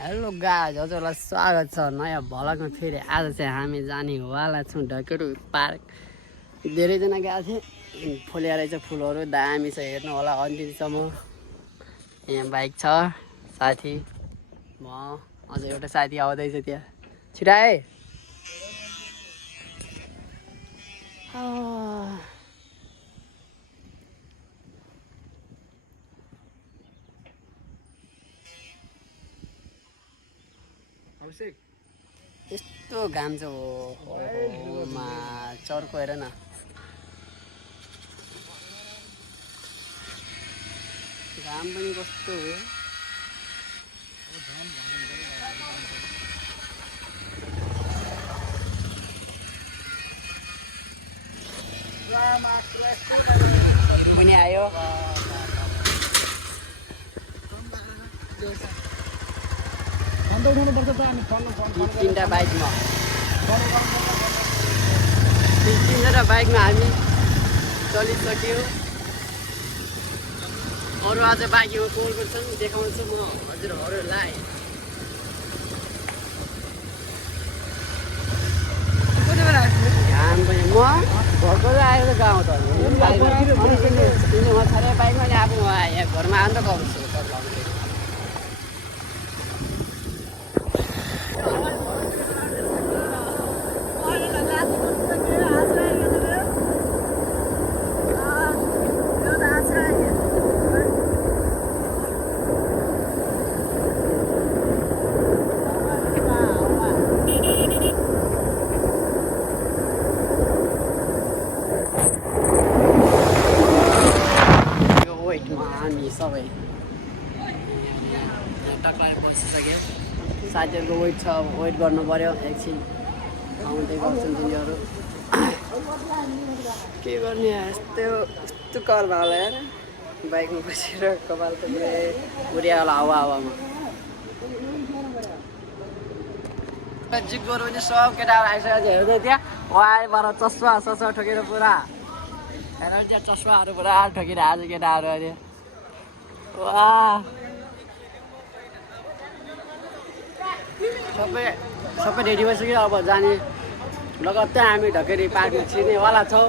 Hello guys, हजुरलाई स्वागत छ नयाँ भ्लगमा। फेरि आज चाहिँ हामी जाने वाला छौँ ढकेरु पार्क। धेरैजना गएको थिएँ, फुल्या रहेछ, फुलहरू दामी छ, हेर्नु होला अन्तिमसम्म। यहाँ बाइक छ, साथी म, अझ एउटा साथी आउँदैछ त्यहाँ। छिटो आए। यस्तो घाम छ मा चर्को हेर न। घाम पनि कस्तो हो। पनि आयो। तीनवटा बाइकमा हामी चलिसक्यो। अरू आज बाँकीमा कोलको छन्, देखाउँछु म हजुरहरूलाई। घाम पनि म भर्खर आएर गाउँ त छाडे बाइकमा नि आफ्नो यहाँ घरमा आएर त गाउँछु। सबै टक्कै बसिसक्यो। साथीहरूको वेट छ, वेट गर्नु पऱ्यो। एकछिन आउँदै गर्छन् तिनीहरू। के गर्ने, यस्तो कर भाला यार। बाइकमा बसेर कपाल त उड्या होला हावामा। जिप गऱ्यो भने सब केटाहरू आइसकेको हेर्दै त्यहाँ वाइबाट चस्मा ठोकेर पुरा हेर त्यहाँ चस्माहरू पुरा ठोकेर आज केटाहरू अहिले। वाह, सबै रेडी भइसक्यो। अब जाने लगत्तै हामी ढकेरी पार्कमा छिर्नेवाला छौँ।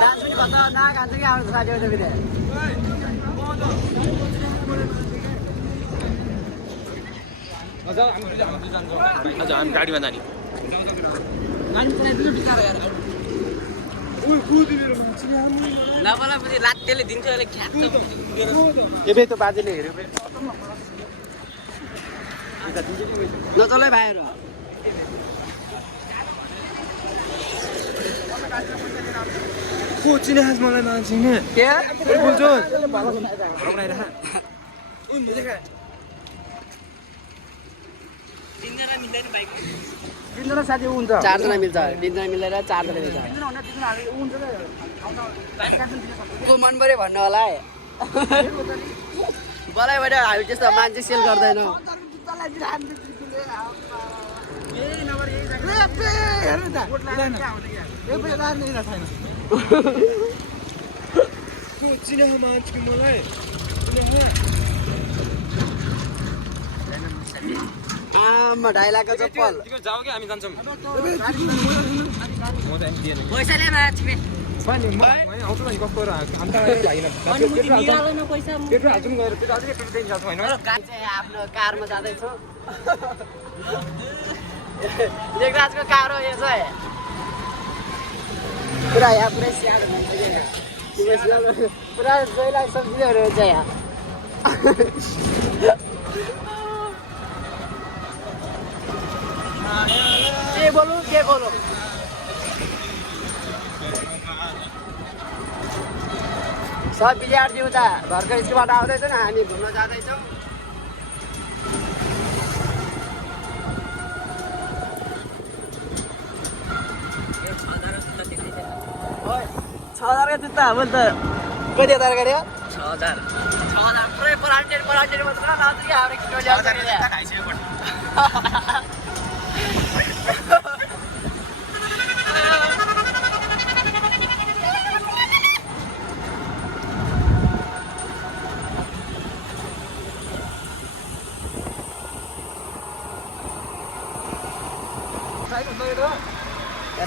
डान्स पनि भन्छ नखान्छ कि हाम्रो साथीहरू फेरि। हामी गाडीमा जाने नबला पनि लात्तेले दिन्थ्यो, अहिले ख्याच्छ। एबे त बाजेले हेऱ्यो नचलै भाइहरू। को चिने खास मलाई नचिने के बोल्छु। तिनजना साथी हुन्छ, चारजना मिल्छ। तिनजना मिलेर चारजना मिल्छ। को मन पऱ्यो भन्नु होला है। बोलाइबाट हामी त्यस्तो मान्छे सेल गर्दैनौँ। आमा ढाइलाको चप्पल जाऊ कि हामी जान्छौँ। पैसा ल्याएर आफ्नो कारमा जाँदैछु। देख्दाजको कार हो यो चाहिँ। पुरा यहाँ पुरै स्याहार हुन्छ कि पुरा जहिले सब्जीहरू हुन्छ यहाँ। के बोलूं सब विद्यार्थी उता घरको स्कुलबाट आउँदैछन्, हामी घुम्न जाँदैछौँ। 6,000 का जुत्ता बोल त कति हजार गऱ्यो? 6,000 पुरै ब्रान्डेड मात्र नत्र कि हाम्रो किटोले आउँछ नि त्यहाँ खाइसक्यो बट।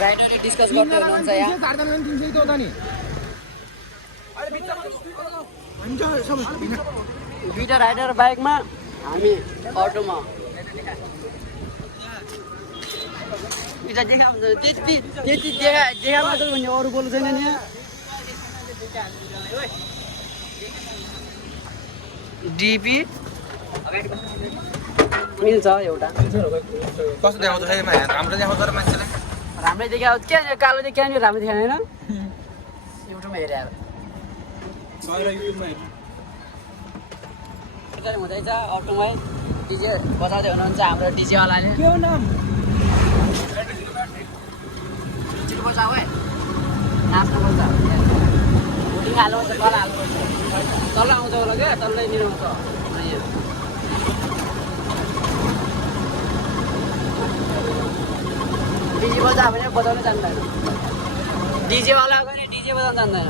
राइडरले डिस्कस गर्दै हुनुहुन्छ यहाँ दुईटा राइडर बाइकमा हामी अटोमा यता देखा हुन्छ त्यति देखा मात्र भने अरू बोल्नु छैन नि डिपी मिल्छ एउटा कस्तो देखाउँछ राम्रो देखाउँछ र मान्छेलाई राम्रै देखाएको क्या कालो चाहिँ कहाँनिर राम्रो देखाएन होइन युट्युबमा हेरेर हुँदैछ अटोमै डिजे बजाउँदै हुनुहुन्छ हाम्रो डिजेवालाले के हो नाम चिर बजाऊ है नाच्नु पर्छ भोलि हाल्नुपर्छ तल हाल्नुपर्छ तल आउँछ होला क्या तल्लै मिलाउँछ डिजे बजायो भने बजाउनु जान्दैन डिजेवाला गयो भने डिजे बजाउनु जान्दैन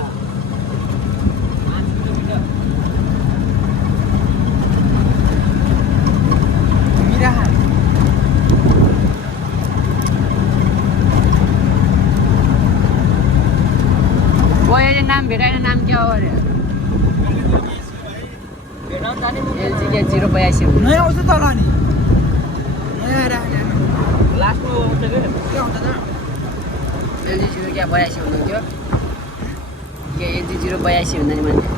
कोही नाम भेटाएन नाम क्या हो अरे एलजी क्या 082 नयाँ आउँछ तल नि नयाँ राख्ने लास्टमा आउँछ के आउँछ त एलजी 0 क्या 82 हुनुहुन्थ्यो के एलजी 082 हुँदा नि मान्छे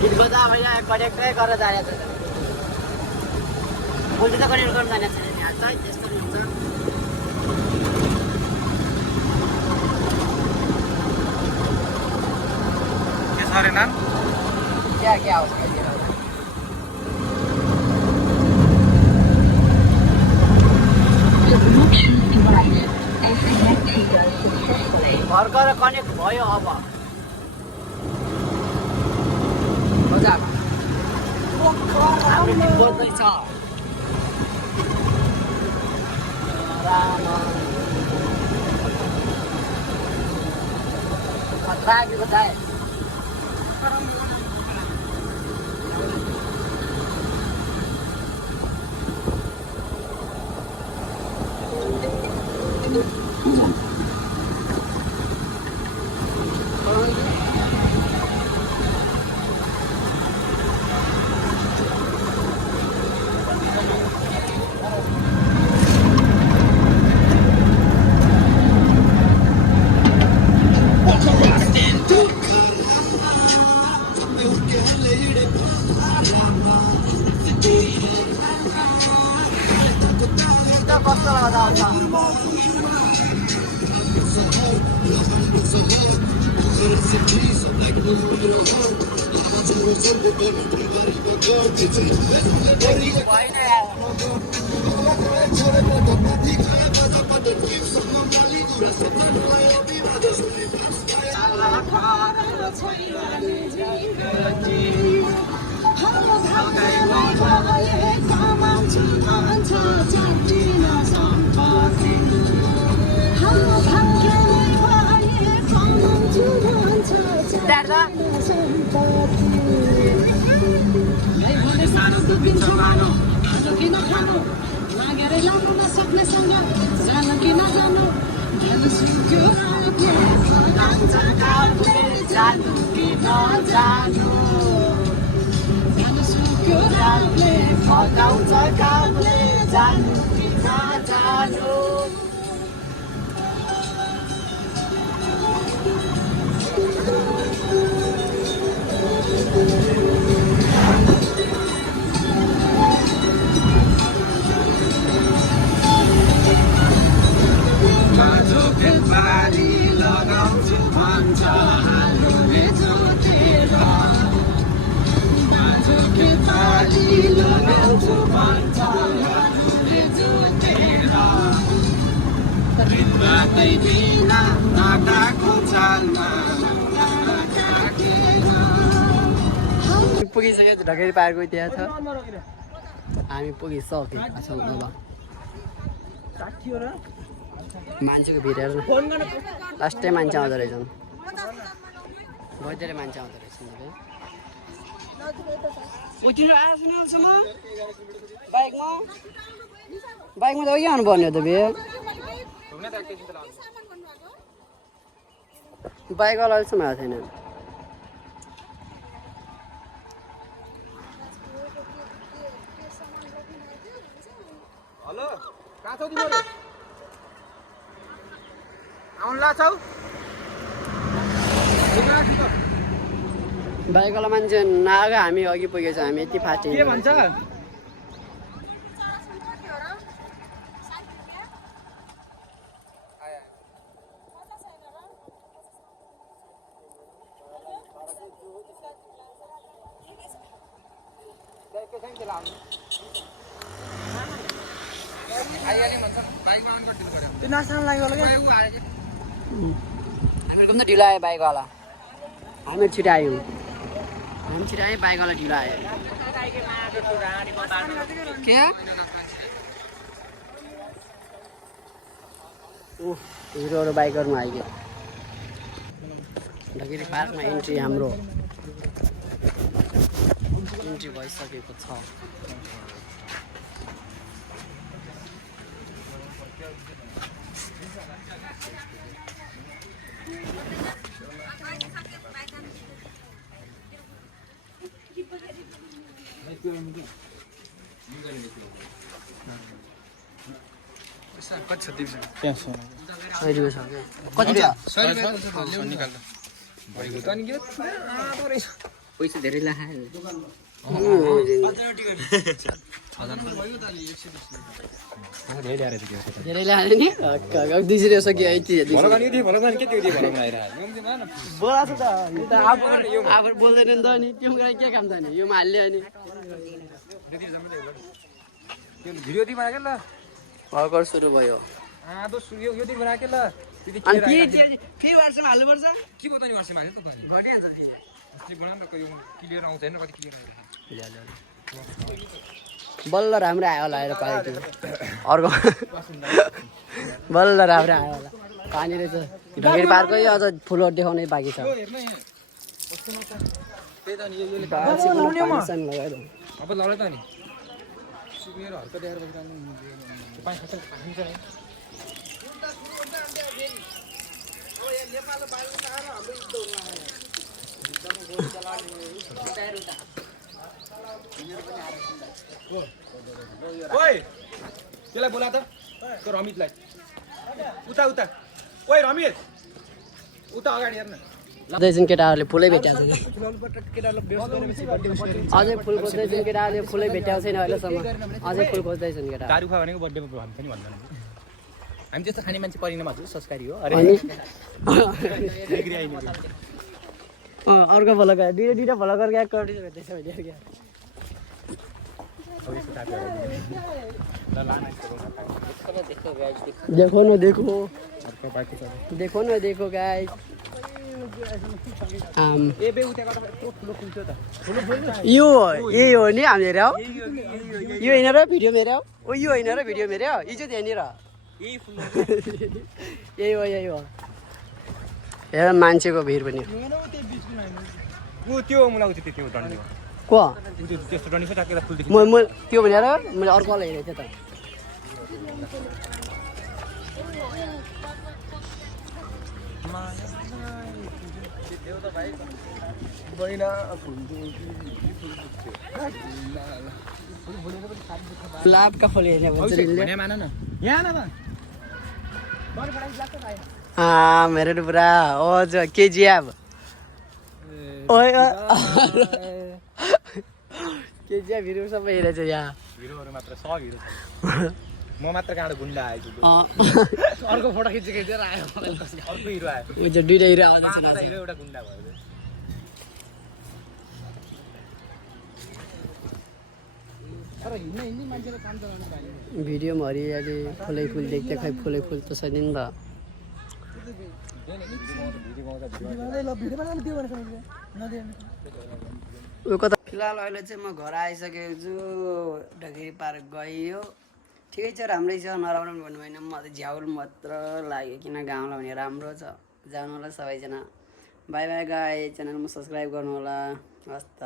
गीत बजा मैले कनेक्टै गरेर जाने छ बोल्दै त कनेक्ट गर्न जाने छैन नि आज त्यस्तो नि हुन्छ के छ रे नाम क्या आउँछ भर्खर कनेक्ट भयो अब हाम्रो गीत बज्दैछ खतरा बताए कस्तो लाग्दा आउँछ पुगिसक्यो ढकेरी पार्कको त्यहाँ छ हामी पुगिसकेका छौँ अब मान्छेको भिड हेर्न लास्टै मान्छे आउँदो रहेछन् धेरै मान्छे आउँदो रहेछन् ओ तिनीहरू आएको छैन अहिलेसम्म बाइकमा बाइकमा त अघि आउनुपर्ने हो त बे बाइकवाला अहिलेसम्म आएको छैन हेलो कहाँ छौ तिमीहरू आउनु लाग्छौ बाइकवाला मान्छे नआएको हामी अघि पुगेछ हामी यति फास्ट के भन्छ त्यो नाच्न लाग्यो होला क्या हामीहरूको पनि त ढिलो आयो बाइकवाला हामी छिटो आयौँ हामी छिटो आयो बाइकवाला ढिलो आयो के हिरोहरू बाइकहरूमा आइगयो ढकेरी पार्कमा इन्ट्री हाम्रो इन्ट्री भइसकेको छ कति छ तिमीसँग कति पैसा धेरै लाग्यो धेरै लाग्यो नि 200 सक्यो आफू बोल्दैन नि त अनि त्यो के काम छ नि यो हाल्यो अनि भिडियो बनाएको ल भर्खर सुरु भयो यो दिन बनाएको ल अनि फेरि वर्षमा हाल्नुपर्छ के बताउने वर्षमा हाल्यो त घटिहाल्छ फेरि अस्ति बनाउनु न यो क्लियर आउँछ हैन कति क्लियर बल्ल राम्रो आयो होला हेर क्वालिटी अर्को बल्ल राम्रो आयो होला पानी रहेछ ढकेरी पार्कको यो अझ फुलहरू देखाउनै बाँकी छ अब लडे त नि सुकेर हल्का देखाएर बसिरहनु पानी खर्च खान्छ नि ओइ त्यसलाई बोला त त्यो रमितलाई उता उता ओइ रमित उता अगाडि हेर्न खोज्दैछन् केटाहरूले फुलै भेट्याएको छैन अझै फुल खोज्दैछन् केटाहरूले फुलै भेट्याएको छैन अहिलेसम्म अझै फुल खोज्दैछन् केटा दारु खा भनेको बर्थडेमा हामी पनि भन्दैन हामी त्यस्तो खाने मान्छे परिन हजुर संस्कारी हो अरे अर्को फलो गयो दुईवटा फलो गरेर गएको करोड भेट्दैछ भने क्या देखो न देखो देखो न देखो गाइस यो यही हो नि हामी हेऱ्यौ यो होइन र भिडियो मेरो ओ यो होइन र भिडियो मेरो हिजो त्यहाँनिर यही हो हेर मान्छेको भिड पनि त्यो मलाई त्यो डन्डी को त्यस्तो डन्डी छ टाकेर फुल म त्यो भनेर मैले अर्कोलाई हेरेको थिएँ त लाभका फुल हेर्ने भन्छ मेरो पुरा हजुर केजिएफ केजिएफ हिरो सबै हेरेछ यहाँ हिरोहरू मात्र 100 हिरो म मात्र कहाँबाट गुन्डा आएछु अर्को फोटो खिचेर आयो अर्को हिरो आयो उ चाहिँ दुईटा हिरो आउँदैछ हिरो एउटा गुन्डा भयो तर हिँड्ने मान्छेले काम चलाउनु पाएन भिडियोमा हरियाली फुलै फुल देख्दै खै फुलै फुल त छैन नि त ऊ कता फिलहाल अहिले चाहिँ म घर आइसकेको छु ढकेरी पार्क गयो ठिकै छ राम्रै छ नराम्रो भन्नु भएन म त झ्याउल मात्र लाग्यो किन गाउँलाई भने राम्रो छ जानु होला सबैजना बाई बाई गाई च्यानलमा सब्सक्राइब गर्नु होला हस् त